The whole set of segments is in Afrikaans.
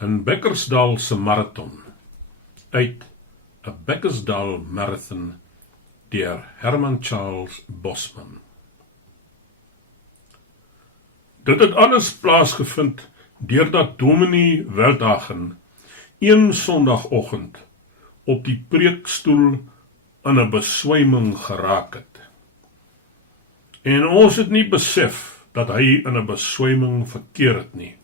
'n Bekkersdalse marathon uit 'n Bekkersdal marathon deur Herman Charles Bosman. Dit het alles plaasgevind deurdat Dominee Veldhagen een Sondagoggend op die preekstoel in 'n beswyming geraak het. En ons het nie besef dat hy in 'n beswyming verkeer het nie.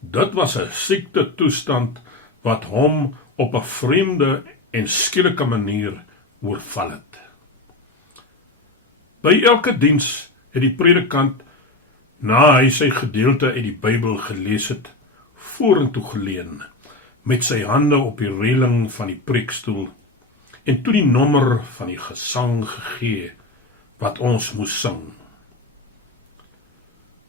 Dit was 'n siekte toestand wat hom op 'n vreemde en skielike manier oorval het. By elke diens het die predikant, na hy sy gedeelte uit die Bybel gelees het, vorentoe geleun, met sy hande op die reëling van die preekstoel, en toe die nommer van die gesang gegee, wat ons moes sing.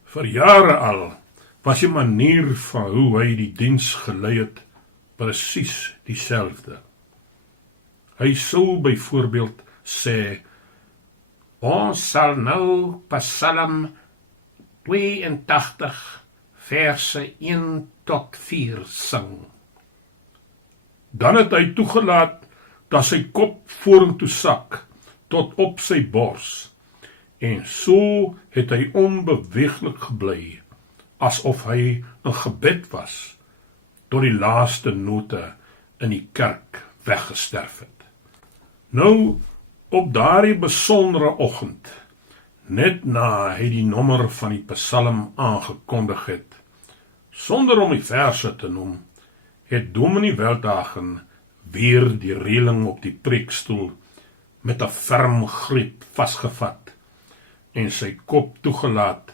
Vir jare al was die manier van hoe hy die diens gelei het, presies dieselfde. Hy sou byvoorbeeld sê, ons sal nou Psalm 82 verse 1 tot 4 sing. Dan het hy toegelaat dat sy kop vorentoe sak tot op sy bors, en so het hy onbeweeglik gebly, asof hy in gebed was, tot die laaste note in die kerk weggesterf het. Nou, op daardie besondere oggend, net na hy die nommer van die Psalm aangekondig het, sonder om die verse te noem, het Dominee Veldhagen weer die reëling op die preekstoel met 'n ferm greep vasgevat en sy kop toegelaat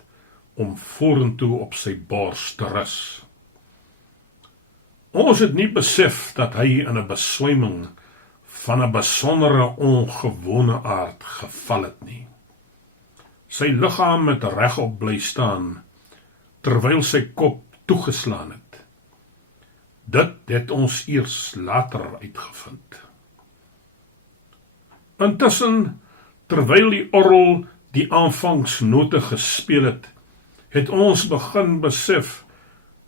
om vorentoe op sy bors te rus. Ons het nie besef dat hy in 'n beswyming van 'n besondere ongewone aard geval het nie. Sy liggaam het regop bly staan, terwyl sy kop toegeslaan het. Dit het ons eers later uitgevind. Intussen, terwyl die orgel die aanvangsnote gespeel het, het ons begin besef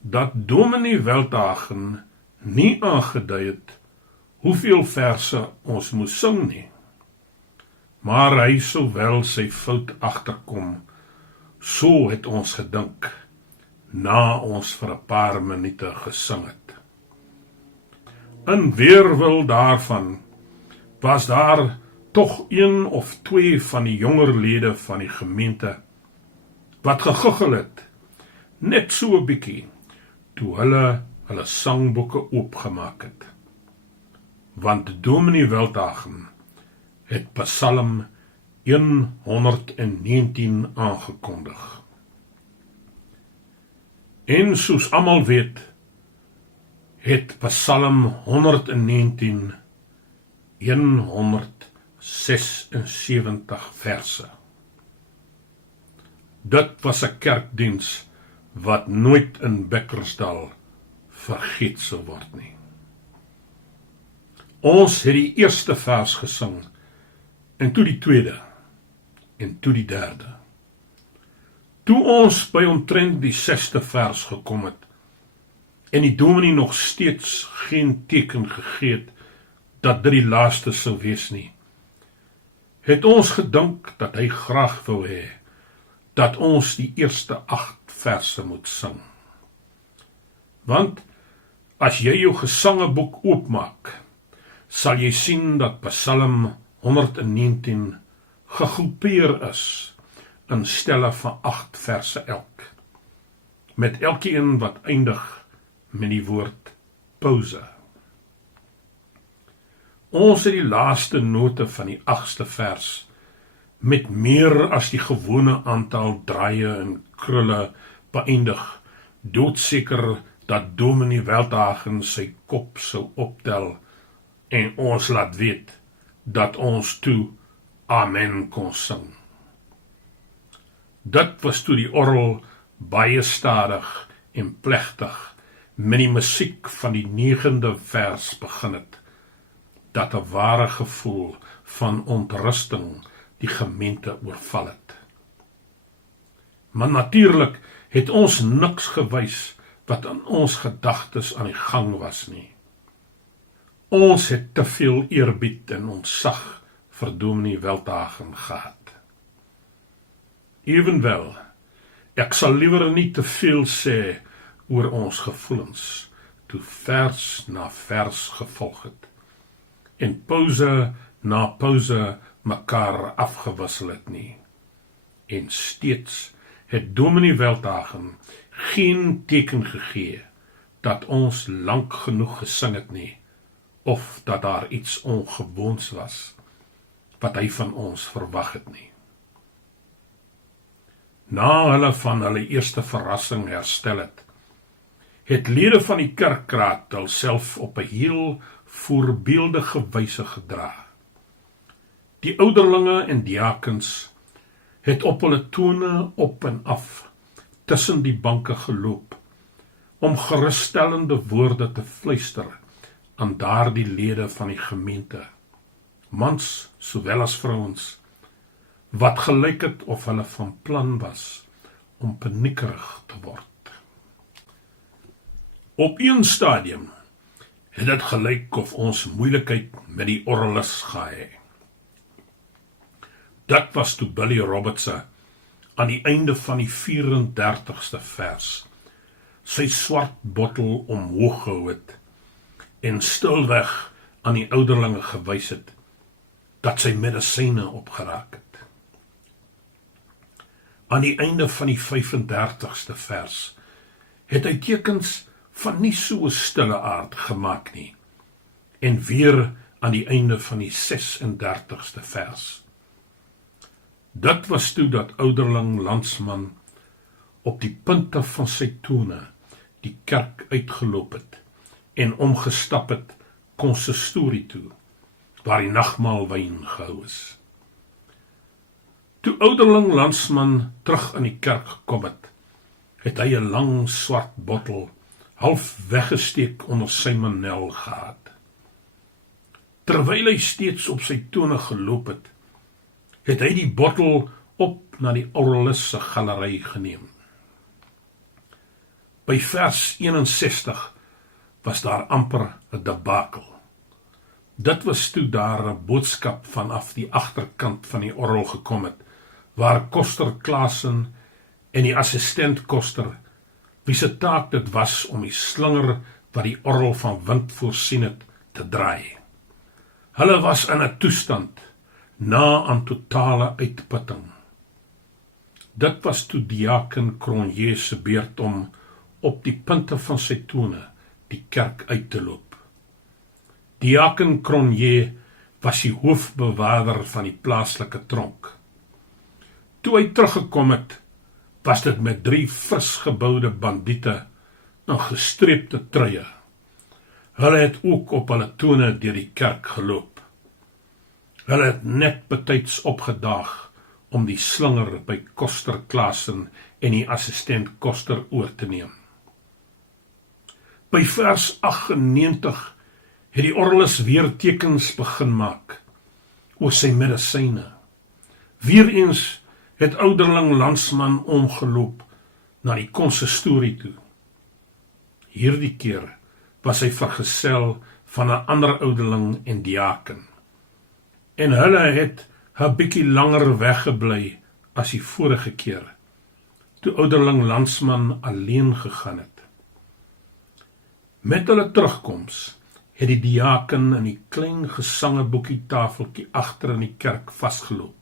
dat Dominee Veldhagen nie aangedui het hoeveel verse ons moes sing nie. Maar hy sou wel sy fout agterkom, so het ons gedink, na ons vir 'n paar minute gesing het. In weerwil daarvan was daar tog een of twee van die jonger lede van die gemeente wat geguggel het, net so 'n bietjie, toe hulle sangboeke oopgemaak het. Want Dominee Veldhagen het Psalm 119 aangekondig. En soos almal weet, het Psalm 119 176 verse. Dit was 'n kerkdiens wat nooit in Bekkersdal vergeet sou word nie. Ons het die eerste vers gesing, en toe die tweede, en toe die derde. Toe ons by omtrent die 6ste vers gekom het, en die dominee nog steeds geen teken gegee het dat dit die laaste sou wees nie, het ons gedink dat hy graag wou hê dat ons die eerste 8 verse moet sing. Want as jy jou gesangeboek oopmaak, sal jy sien dat Psalm 119 gegroepeer is in stelle van 8 verse elk, met elkeen wat eindig met die woord pause. Ons het die laaste note van die 8ste vers met meer as die gewone aantal draaie en krulle beëindig, doodseker dat Dominee Veldhagen sy kop sou optel en ons laat weet dat ons toe Amen kon sing. Dit was toe die orgel baie stadig en plegtig met die musiek van die 9de vers begin het, dat 'n ware gevoel van ontrusting die gemeente oorval het. Maar natuurlik het ons niks gewys wat in ons gedagtes aan die gang was nie. Ons het te veel eerbied en ontzag vir Dominee Veldhagen gehad. Evenwel, ek sal liewer nie te veel sê oor ons gevoelens, toe vers na vers gevolg het, en pauze na pauze mekaar afgewissel het nie. En steeds het Dominee Veldhagen geen teken gegee dat ons lank genoeg gesing het nie, of dat daar iets ongewoons was wat hy van ons verwag het nie. Na hulle van hulle eerste verrassing herstel het lede van die kerkraad hulself op 'n heel voorbeeldige wyse gedra. Die ouderlinge en diakens het op hulle tone op en af tussen die banke geloop, om geruststellende woorde te fluister aan daardie lede van die gemeente, mans sowel as vrouens, wat gelyk het of hulle van plan was om paniekerig te word. Op een stadium het dit gelyk of ons moeilikheid met die orgelis gehad. Dit was toe Billy Robertse aan die einde van die 34ste vers sy swart bottel omhoog gehou het en stilweg aan die ouderlinge gewys het dat sy medisyne opgeraak het. Aan die einde van die 35ste vers het hy tekens van nie so 'n stille aard gemaak nie, en weer aan die einde van die 36ste vers. Dit was toe dat ouderling Landsman op die punte van sy tone die kerk uitgeloop het en omgestap het konsistorie toe, waar die nagmaalwyn gehou is. Toe ouderling Landsman terug in die kerk gekom het hy 'n lang swart bottel half weggesteek onder sy manel gehad. Terwyl hy steeds op sy tone geloop het hy die bottel op na die orgelis se galery geneem. By vers 61 was daar amper 'n debakel. Dit was toe daar 'n boodskap vanaf die agterkant van die orgel gekom het, waar koster Klaasen en die assistent koster, wie se taak dit was om die slinger wat die orgel van wind voorsien het, te draai. Hulle was in 'n toestand na aan totale uitputting. Dit was toe diaken Cronje se beurt om op die punte van sy tone die kerk uit te loop. Diaken Cronje was die hoofbewaarder van die plaaslike tronk. Toe hy teruggekom het, was dit met 3 frisgeboude bandiete in gestreepte truie. Hulle het ook op hulle tone deur die kerk geloop. Hulle het net betyds opgedaag om die slinger by koster Klaasen en die assistent koster oor te neem. By vers 98 het die orgelis weer tekens begin maak oor sy medisyne. Weereens het ouderling Landsman omgeloop na die konsistorie toe. Hierdie keer was hy vergesel van 'n ander ouderling en diaken. En hulle het 'n bietjie langer weggebly as die vorige keer, toe ouderling Landsman alleen gegaan het. Met hulle terugkoms het die diaken in die klein gesangeboekie tafeltjie agter in die kerk vasgeloop.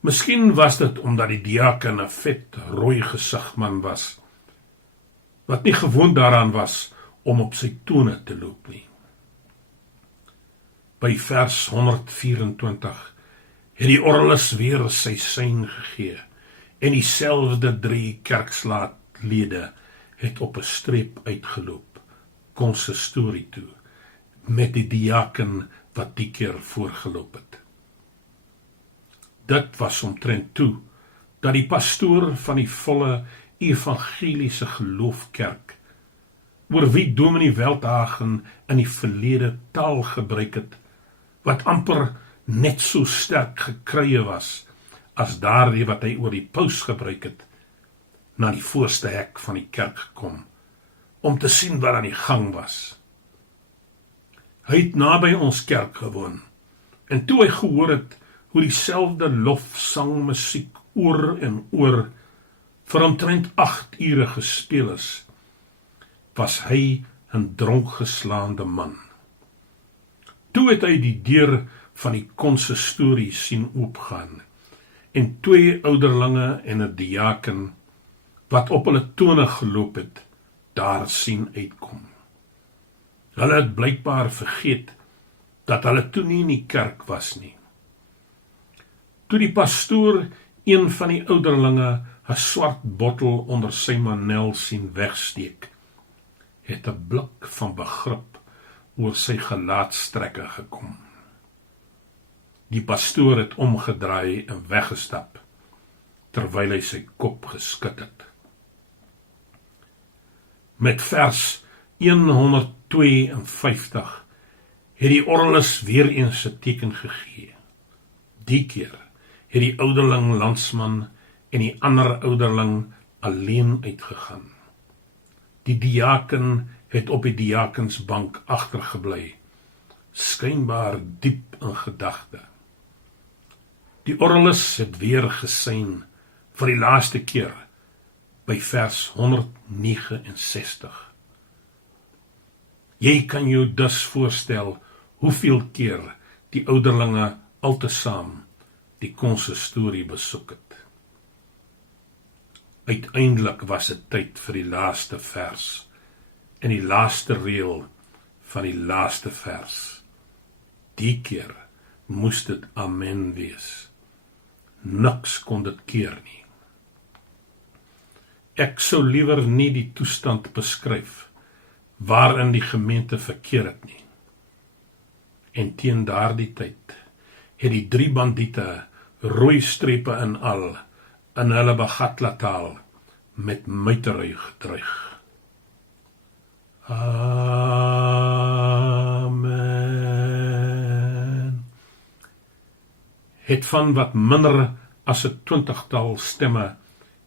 Miskien was dit omdat die diaken 'n vet, rooi gesigman was, wat nie gewoond daaraan was om op sy tone te loop nie. By vers 124 het die orgelis weer sy sein gegee, en dieselfde 3 kerkslaatlede het op 'n streep uitgeloop, konsistorie toe, met die diaken wat die keer voorgeloop het. Dit was omtrent toe, dat die pastoor van die volle evangeliese geloofkerk, oor wie Dominee Veldhagen in die verlede taal gebruik het, wat amper net so sterk gekrye was, as daardie wat hy oor die paus gebruik het, na die voorste hek van die kerk gekom, om te sien wat aan die gang was. Hy het naby ons kerk gewoon, en toe hy gehoor het hoe dieselfde lofsangmusiek oor en oor vir omtrent 8 ure gespeel is, was hy 'n dronkgeslaande man. Toe het hy die deur van die konsistorie sien oopgaan, en 2 ouderlinge en 'n diaken, wat op hulle tone geloop het, daar sien uitkom. Hulle het blykbaar vergeet, dat hulle toe nie in die kerk was nie. Toe die pastoor een van die ouderlinge 'n swart bottel onder sy manel sien wegsteek, het 'n blik van begrip oor sy gelaatstrekke gekom. Die pastoor het omgedraai en weggestap, terwyl hy sy kop geskud het. Met vers 152 het die orgelis weer eens 'n teken gegee. Die keer het die ouderling landsman en die ander ouderling alleen uitgegaan. Die diaken het op die diakensbank agtergebly, skynbaar diep in gedagte. Die orgelis het weer gesein vir die laaste keer by vers 169. Jy kan jou dus voorstel hoeveel keer die ouderlinge altesaam die konsistorie besoek het. Uiteindelik was dit tyd vir die laaste vers en die laaste reël van die laaste vers. Die keer moes dit amen wees. Niks kon dit keer nie. Ek sou liewer nie die toestand beskryf waarin die gemeente verkeer het nie. En teen daardie tyd het die 3 bandiete rooi strepe in al in hulle Bagatla taal met muitery gedreig. Amen. Het van wat minder as 'n 20-tal stemme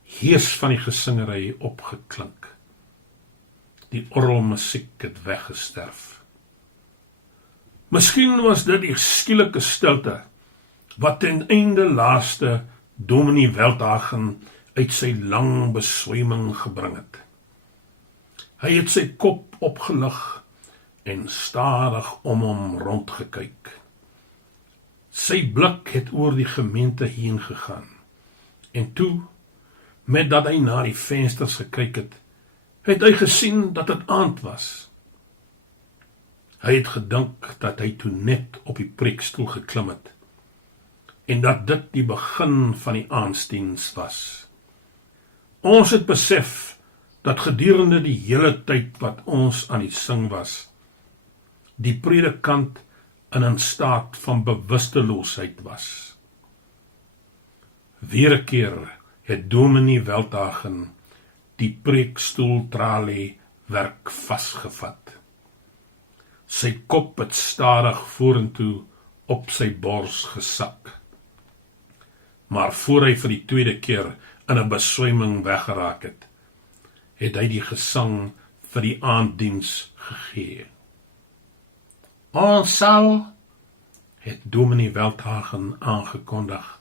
hees van die gesingery opgeklink. Die orgelmusiek het weggesterf. Miskien was dit die skielike stilte wat ten einde laaste Dominee Veldhagen uit sy lang beswyming gebring het. Hy het sy kop opgelig en stadig om hom rondgekyk. Sy blik het oor die gemeente heen gegaan, en toe, met dat hy na die vensters gekyk het hy gesien dat dit aand was. Hy het gedink dat hy toe net op die preekstoel geklim het, en dat dit die begin van die aansdiens was. Ons het besef dat gedurende die hele tyd wat ons aan die sing was, die predikant in 'n staat van bewusteloosheid was. Weer 'n keer het Dominee Veldhagen die preekstoeltralie werk vasgevat. Sy kop het stadig vorentoe op sy bors gesak. Maar voor hy vir die tweede keer in 'n beswyming weggeraak het hy die gesang vir die aanddiens gegee. Ons sal, het Dominee Veldhagen aangekondig,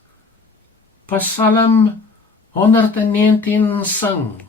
Psalm 119 sing.